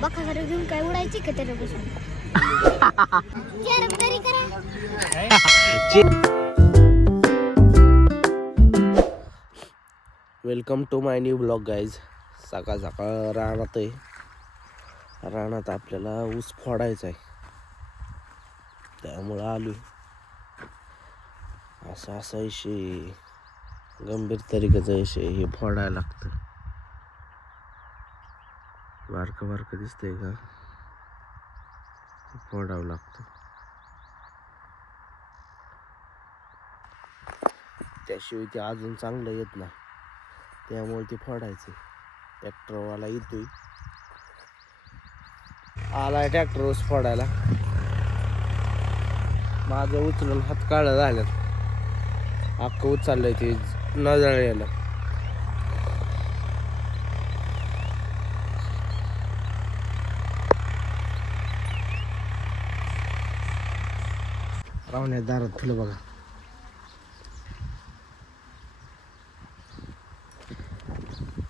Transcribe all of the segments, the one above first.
बकाकडे घेऊन काय उडायची का त्याच्यापासून चार तरी करा. Welcome to my new blog guys. सकाळ सकाळ रानात आहे. रानात आपल्याला ऊस फोडायचा आहे. त्यामुळं आलो असा असा विषय गंभीर तरीकेचा विषय हे फोडायला लागतं. बारकं बारकं दिसतंय का? फोडावं लागतं. त्याशिवाय ते अजून चांगलं येत नाही. त्यामुळे ते फोडायचं. ट्रॅक्टरवाला येतोय. आलाय ट्रॅक्टर फोडायला. माझं उचलून हात काळं झाल्यात. अख्खं उचललंय ते न जळायला रावण्या दारात फुलं बघा.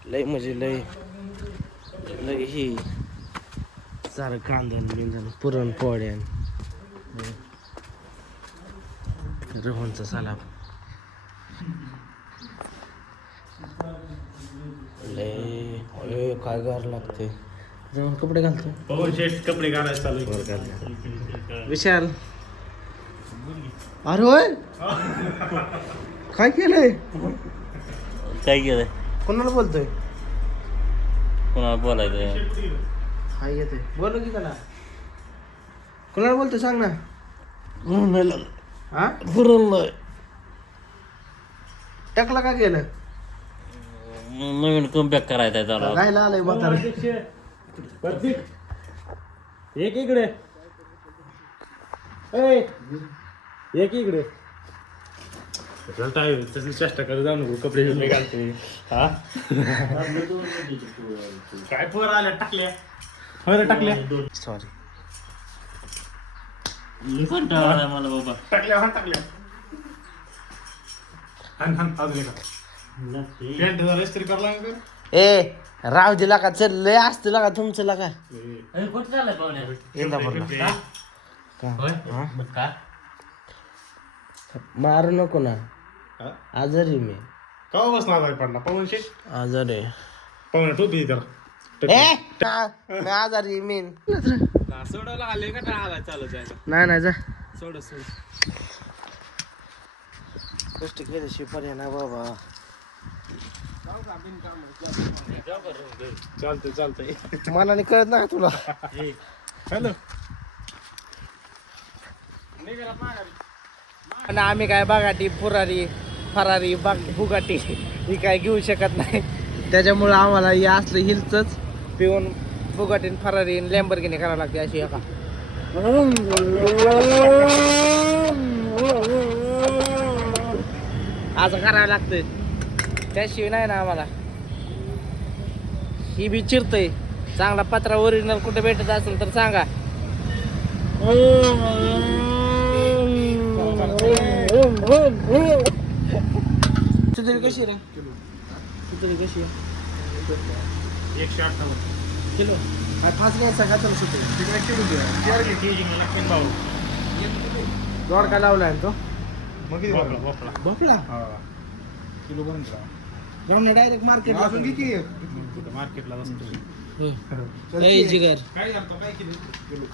लय म्हणजे लय लय ही. सारं कांदण बिंदण पुरणपोळ्या रव्हांचा सलाब लय लय काय गार लागते. जेवण कपडे घालतो. पवन शेठ कपडे घालायला चालू. विशाल. अरे होय? काय केलंय? काय केलंय? कोणाला बोलतोय? कोणाला बोलायचं? हा येते बोल की त्याला. कोणाला बोलतोय सांग ना. हा? टाकला का केलं? नवीन कमबॅक करायचा आहे त्याला. राहायला आलंय म्हातारं. एक इकडे. ए, एक इकडे. तसली चेष्टा करत जाऊ नको कपडे बिपडे घालते हा काय पोर आल्या टाकल्या. टाकल्या. सॉरी कंटाळा आलाय मला बाबा. टाकल्या हा टाकल्या. अजून एका. इस्त्री करायला लागेल? ए राव दिला का चल लय असतं का तुमचं लागा. कुठं चाललाय इंदापूरला का? मारू नको ना. हा? आजारी मी. का बसला आजारी पडला? पवन शेठ आजारी पवन टोपी त्याला ए मी आजारी मीन सोडायला आले का? नाही आला चालू जायला. नाही नाही जा. सोड सोड. कष्ट केल्याशिवाय पर्याय ना बाबा. चालतंय चालतंय. मनाने कळत नाही तुला. हॅलो. आणि आम्ही काय बघाटी पुरारी फरारी बाग बुगाटी ही काय घेऊ शकत नाही. त्याच्यामुळं आम्हाला हे असलं हिलचंच पिऊन बुगाटी फरारी लॅम्बरगिनी करावं लागते अशी एका. असं करावं लागतंय. त्याशिवाय नाही ना आम्हाला. ही बी चिरतय. चांगला पत्रा ओरिजिनल कुठे भेटत असेल तर सांगा. तुझी कशी रे? तुझी कशी एकशे अठ्ठावन्न किलो. हा घ्यायचा का तुला सुट्टी तिकडे किलो भाऊ दोड काय लावलाय तो? मग भोपळा. भोपळा किलो जाऊन डायरेक्ट मार्केट अजून किती? कुठं मार्केटला ए जिगर. काय झालं काय किलो?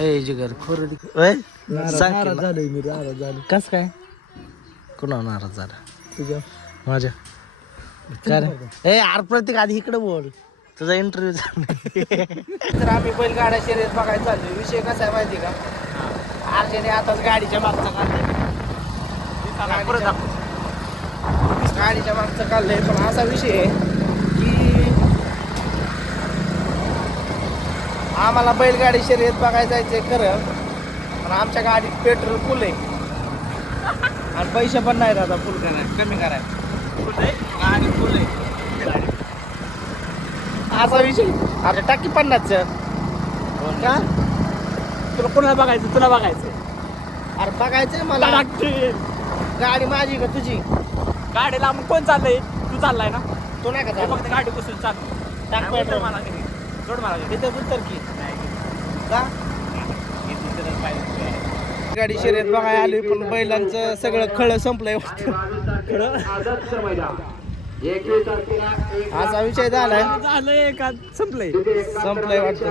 ए जिगर खोर नाराज झालोय मी नाराज झालो कस काय? कुणा नाराज झाला? तुझ्या? माझ्या. काय रे? ए आर प्रत्येक आधी इकडे बोल. तुझा इंटरव्ह्यू झाला. तर आम्ही बैलगाड्या शर्यत बघायला चाललोय. विषय कसा आहे माहिती का? अर्जने आताच गाडीच्या मागचं काढलंय गाडीच्या मागचं काढलंय पण असा विषय आहे की आम्हाला बैलगाडी शर्यत बघायला जायचंय खरं पण आमच्या गाडीत पेट्रोल फुल आहे. आणि पैसे पण नाहीत आता फुल कराय कमी कराय गाडी फुल आहे. असा विषय अरे टाकी पन्नासचं. का? तुला कोणाला बघायचं? तुला बघायचं. अरे बघायचंय मला. गाडी माझी का तुझी? गाडीला मग कोण चाललंय तू चाललाय ना तू नाही का हे? फक्त गाडी बसून चाल टाक उतर पेट्रोल. मला घरी. सोड मला घरी. इथं उतर की उतरच पाहिजे. गाडी शर्यत बघायला आली पण बैलांचं सगळं खळ संपलंय असा विषय झालाय झालंय का संपलंय संपलंय वाटतं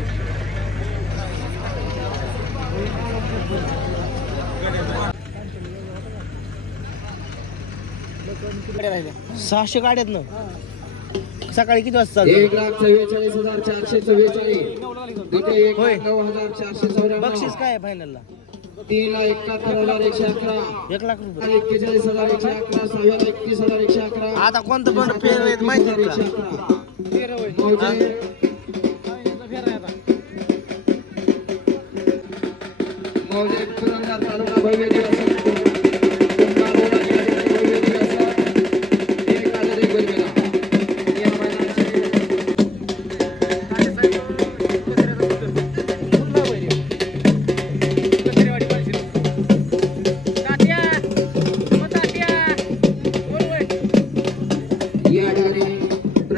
सहाशे गाड्यात ना? सकाळी किती वाजता एक लाख चव्वेचाळीस हजार चारशे चव्वेचाळीस. बक्षीस काय फायनलला तीन लाख एकाहत्तर हजार एकशे अकरा. एक लाख रुपये. एक्केचाळीस हजार एकशे अकरा सहाव्याला एकतीस हजार एकशे अकरा. आता कोणतं कोणतं फेर माहिती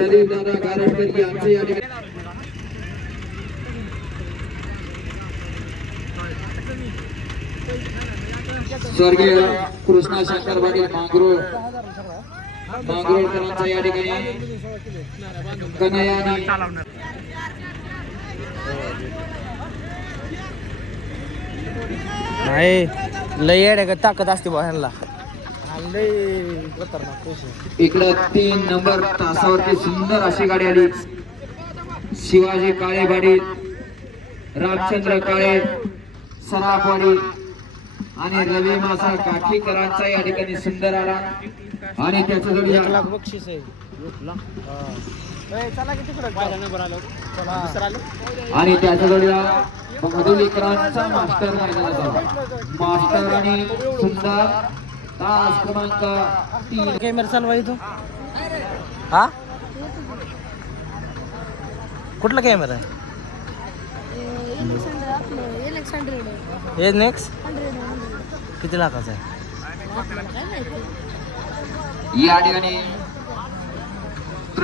प्रदीप दादा गारटकर यांचे या ठिकाणी स्वर्गीय कृष्णा शंकर पाटील मांगरूळ मांगरोळकरांचा या ठिकाणी कन्हैयानी. नाही लय येड्या का ताकद असते बा ह्यांना. इकडं तीन नंबर तासावरती सुंदर अशी गाडी आली. शिवाजी काळे पाटील रामचंद्र काळे सराफवाडी आणि रवी मासा काठीकरांचा या ठिकाणी सुंदर आला. आणि त्याच्या जोडी लाख बक्षीस आहे. आणि त्याच्या जोडीला मास्टर मास्टर आणि सुंदर. तास क्रमांक तीन. कॅमेरा चालवा इथं हा? कुठला कॅमेरा आहे? हे नेक्स्ट किती लाखाचा आहे? या ठिकाणी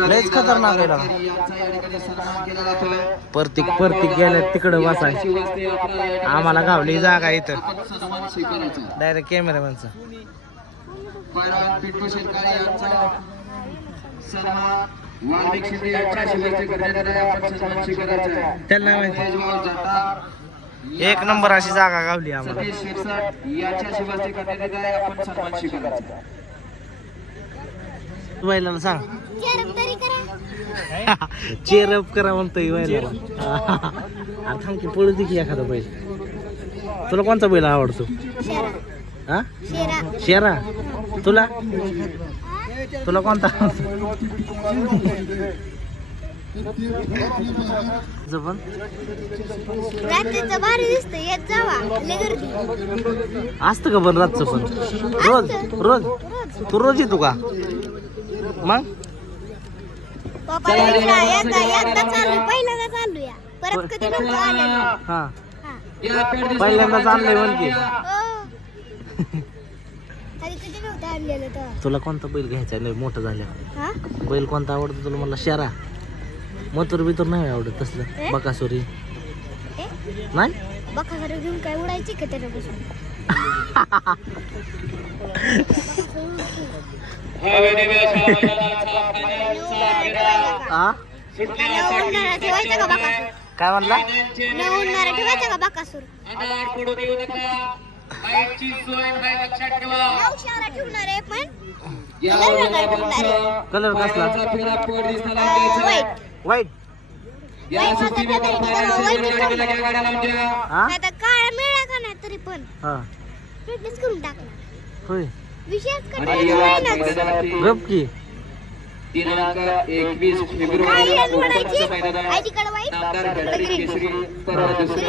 लयच खतरनाक आहे राव. परतिक परतिक गेल्या तिकडं बसाय शिवस्ते आपल्याला या ठिकाणी आम्हाला गावली जागा इथं. डायरेक्ट कॅमेरामॅनचा पैलवान पिंटू शेतकरी यांचा सन्मान वाल्मिक शिंदे यांच्या शिवस्ते करण्यात आला आहे. आपण सन्मान स्वीकारायचा आहे. त्यांना माहिती तेजभाऊ जटार एक नंबर अशी जागा गावली आम्हाला सतीश शिरसाट यांच्या आहे. आपण सन्मान स्वीकारायचा आहे. बैलाला सांग चेअर तरी करा चेअर अप करा म्हणतोय बैलाला थांब की पळू दे की एखादा बैल तुला कोणता बैल आवडतो हा? शेरा. तुला? तुला कोणता? जपन रात्रीचं भारी दिसतं येत जावा. लय गर्दी. असतं का पण रातचं पण? रोज रोज. तू रोज येतो का? मग? पप्पा एकदा एकदा एकदा चालू पहिल्यांदा चालू या परत कधी नव्हतं आलेलं हा. हा. या पेड तुला कोणता बैल घ्यायचा लय मोठं झाल्यावर हा? बैल कोणता आवडतो तुला मला शेरा. मथुर बितूर नाही आवडत तसलं? बकासुरी. नाही? बकासुर घेऊन काय उडायची का त्याच्यापासून? उडणारा ठेवायचा का बकासूर? ठेवणार आहे पण कलर वेगळा ठेवणार आहे. कलर कसला? फेरा पड दिसताना अं, वाईट वाईट या सुट्टी बघा गाड्या लावून द्या हा? नाही तर काळा मिळाला का नाही तरी पण हा. फिटनेस करून टाकणार. होय. विशेष आणि कधी या महिनाच मैदानावरती गप की. दिनांक एकवीस काय फेब्रुवारी रन म्हणायची मैदानात आयची कडे वाईट नामदार गटारी केसरी परवा दुसरी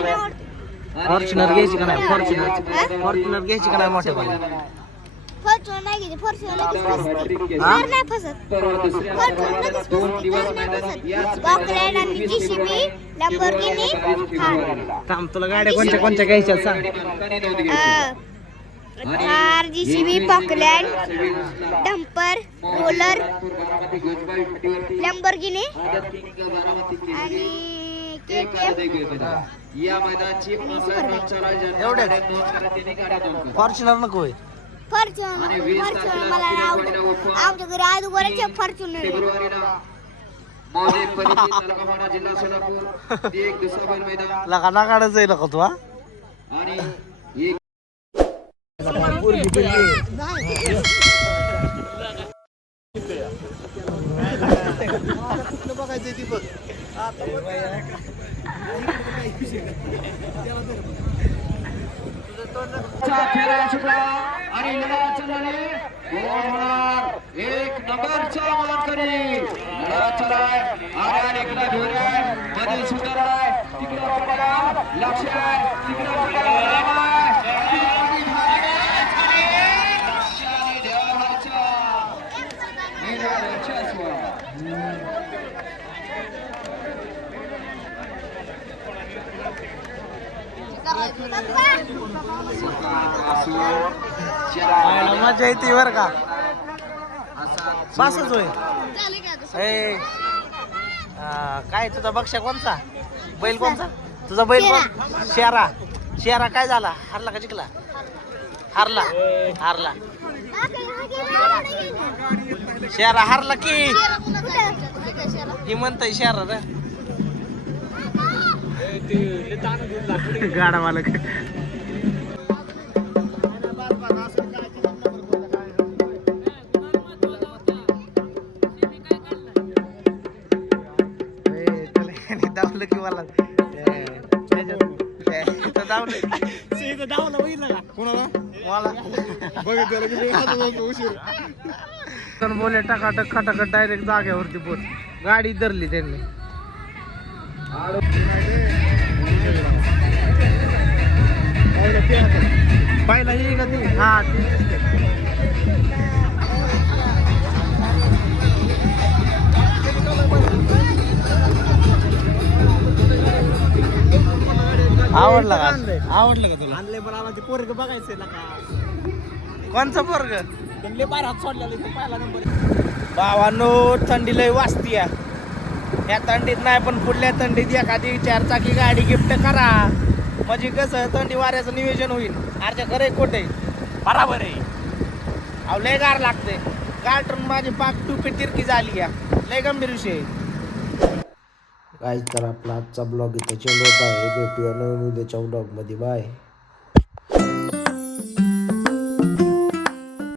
फॉर्च्युनर घ्यायची का नाही? फॉर्च्युनर फॉर्च्युनर घ्यायची का नाही फॉर्च्युनर फॉर्च्युनर फसत. फॉर्च्युनर लगेच फसते. याच बॉकलँड आणि जीसीबी लॅम्बोर्गिनी थार थांब. तुला गाड्या कोणत्या कोणत्या घ्यायच्या सांग. Thar JCB Poclain dumper roller केसरी आणि मैदान. या मैदानाची. फॉर्च्युनर नको फॉर्च्युनर फॉर्च्युनर मला नाही आवडत आमच्या घरी अगोदरच फॉर्च्युनर आहे. फेब्रुवारीला मौजे परिचित तालुका जिल्हा सोलापूर. ते एक दुसरा बैल मैदान. लका नागाडच आहे लका तू आणि एक चा फेरा सुटला आणि लढा कोण होणार एक नंबरचा मानकरी लढा चालाय आगे आणि इकडे घेऊन आहे मध्ये सुंदर आहे तिकडे लक्ष आहे तिकडे पडाला राम आहे आणि भारी आहे. लक्षाने देवाच्या निर्वाळाच्या स्वर. आयला मजा येते बर का? बसच होय काय तुझा बक्षा कोणता बैल कोणता तुझा बैल कोण? शेरा. शेरा काय झाला? हारला का जिंकला? हारला. हारला. शेरा हारला की? ही म्हणतय शेरा रे. गाडा मालक. की मला कोणाला? बघितलं की वर उशीर. तर बोले टकाटक खटाखट डायरेक्ट जाग्यावरती पोच गाडी धरली त्यांनी. का ती? हा ती आवडला का? आवडलं का तुला? आणले पण आम्हाला ते पोरग बघायचंय ना का? कोणचं पोरग? त्यांनी बाहेर हात सोडलेला इथं पहिला नंबर भावानो थंडी लय वाजती या या थंडीत नाही पण पुढल्या थंडीत एखादी चार चाकी गाडी गिफ्ट करा. म्हणजे कसं थंडी वाऱ्याचं नियोजन होईल. आरच्या घरे कुठे? बराबर आहे. अहो लय गार लागते गाठून माझी पाक टुपी तिरकी झाली या. लय गंभीर विषय काय तर आपला आजचा ब्लॉग इथं चेंड होत आहे. भेटूया नवीन उद्याच्या ब्लॉगमध्ये बाय